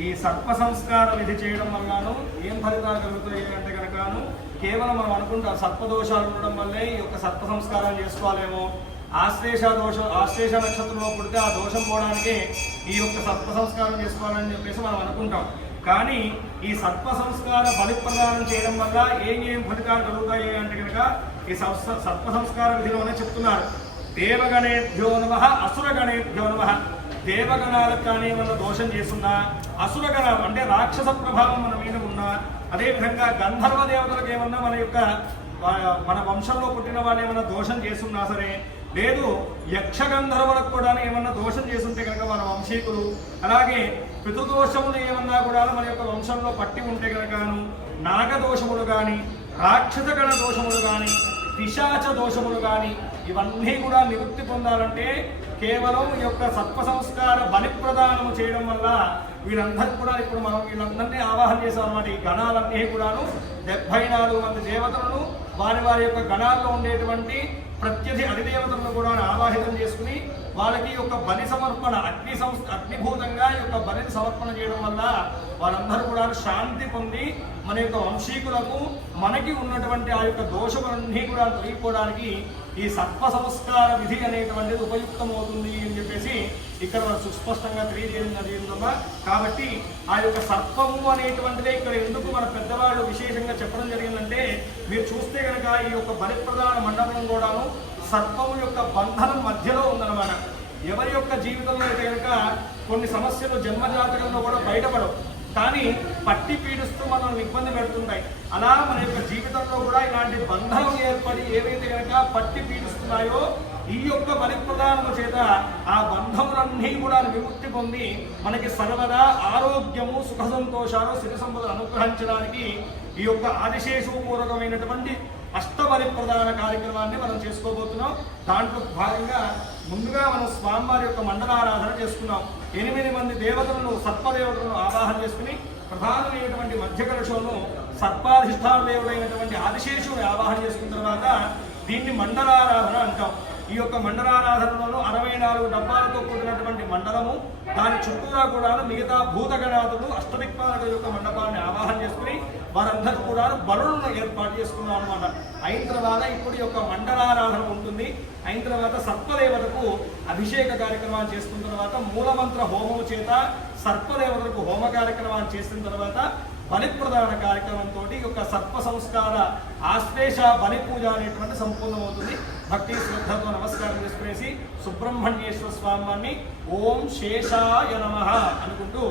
ఈ సర్ప సంస్కారం విధి చేయడం వల్లను ఏం ఫలితాలు కలుగుతాయి అంటే కనుకను కేవలం మనం అనుకుంటాం సర్పదోషాలు ఉండడం వల్లే ఈ యొక్క సర్ప సంస్కారం చేసుకోవాలేమో. ఆశ్లేష దోషం ఆశ్లేష నక్షత్రంలో పుడితే ఆ దోషం పోవడానికి ఈ యొక్క సర్ప సంస్కారం చేసుకోవాలని చెప్పేసి మనం అనుకుంటాం. కానీ ఈ సర్ప సంస్కార బలిప్రదానం చేయడం వల్ల ఏం ఏం ఫలితాలు కలుగుతాయి అంటే కనుక ఈ సంస్థ- సర్ప సంస్కార విధిలోనే చెప్తున్నారు. దేవగణేభ్యో నమ అసురగణేభ్యో నమ. దేవగణాలకు కానీ ఏమన్నా దోషం చేస్తున్నా అసురగణం అంటే రాక్షస ప్రభావం మన మీద ఉన్నా అదేవిధంగా గంధర్వ దేవతలకు ఏమన్నా మన యొక్క మన వంశంలో పుట్టిన వాళ్ళు ఏమన్నా దోషం చేస్తున్నా సరే లేదు యక్షగంధర్వులకు కూడా ఏమన్నా దోషం చేస్తుంటే కనుక మన వంశీకులు అలాగే పితృదోషములు ఏమన్నా కూడా మన యొక్క వంశంలో పట్టి ఉంటే కనుకను నాగదోషములు కానీ రాక్షసగణ దోషములు కానీ పిశాచ దోషములు కానీ ఇవన్నీ కూడా నివృత్తి పొందాలంటే కేవలం ఈ యొక్క సత్వ సంస్కార బలి ప్రదానం చేయడం వల్ల వీళ్ళందరూ కూడా ఇప్పుడు మనం వీళ్ళందరినీ ఆవాహన చేశాం అన్నమాట. ఈ గణాలన్నీ కూడాను డెబ్బై నాలుగు మంది దేవతలను వారి వారి యొక్క గణాల్లో ఉండేటువంటి ప్రత్యధి అధిదేవతలను కూడా ఆవాహితం చేసుకుని వాళ్ళకి యొక్క బలి సమర్పణ అగ్ని సంస్థ అగ్నిభూతంగా ఈ యొక్క బలిని సమర్పణ చేయడం వల్ల వాళ్ళందరూ కూడా శాంతి పొంది మన యొక్క వంశీకులకు మనకి ఉన్నటువంటి ఆ యొక్క దోషములన్నీ కూడా తొలగిపోవడానికి ఈ సత్వ సంస్కార విధి అనేటువంటిది ఉపయుక్తమవుతుంది అని చెప్పేసి ఇక్కడ మనం సుస్పష్టంగా తెలియజేయడం ఏంటమ్మా కాబట్టి ఆ యొక్క సర్పము అనేటువంటిదే ఇక్కడ ఎందుకు మన పెద్దవాళ్ళు విశేషంగా చెప్పడం జరిగిందంటే మీరు చూస్తే కనుక ఈ యొక్క బలిప్రదాన మండపం కూడాను సర్పము యొక్క బంధనం మధ్యలో ఉందన్నమాట. ఎవరి యొక్క జీవితంలో అయితే కనుక కొన్ని సమస్యలు జన్మజాతకంలో కూడా బయటపడవు. కానీ పట్టి పీడిస్తూ మనల్ని ఇబ్బంది పెడుతున్నాయి అలా మన యొక్క జీవితంలో కూడా ఇలాంటి బంధాలు ఏర్పడి ఏవైతే కనుక పట్టి పీడిస్తున్నాయో ఈ యొక్క బలి ప్రదానము చేత ఆ బంధములన్నీ కూడా విముక్తి పొంది మనకి సర్వదా ఆరోగ్యము సుఖ సంతోషాలు సిరి సంపదలు అనుగ్రహించడానికి ఈ యొక్క ఆదిశేషపూర్వకమైనటువంటి అష్టబలి ప్రధాన కార్యక్రమాన్ని మనం చేసుకోబోతున్నాం. దాంట్లో భాగంగా ముందుగా మనం స్వామివారి యొక్క మండలారాధన చేసుకున్నాం. ఎనిమిది మంది దేవతలను సర్పదేవతలను ఆవాహన చేసుకుని ప్రధానమైనటువంటి మధ్య కలశంను సర్పాధిష్టాన దేవుడైనటువంటి ఆదిశేషుని ఆవాహన చేసుకున్న తర్వాత దీన్ని మండలారాధన అంటాం. ఈ యొక్క మండలారాధనలో అరవై నాలుగు డబ్బాలతో కూడినటువంటి మండలము దాని చుట్టూరా కూడా మిగతా భూతగణాదులు అష్టదిక్పాలక యొక్క మండపాన్ని వారందరూ కూడా బలులను ఏర్పాటు చేసుకున్నాం అనమాట అయిన తర్వాత ఇప్పుడు ఈ యొక్క మండలారాధన ఉంటుంది. అయిన తర్వాత సర్పదేవతకు అభిషేక కార్యక్రమాలు చేసుకున్న తర్వాత మూలమంత్ర హోమము చేత సర్పదేవతలకు హోమ కార్యక్రమాలు చేసిన తర్వాత బలిప్రదాన కార్యక్రమంతో యొక్క సర్ప సంస్కార ఆశ్లేష బలి పూజ అనేటువంటి సంపూర్ణమవుతుంది. భక్తి శ్రద్ధతో నమస్కారం చేసుకునేసి సుబ్రహ్మణ్యేశ్వర స్వామిని ఓం శేషాయ నమ అనుకుంటూ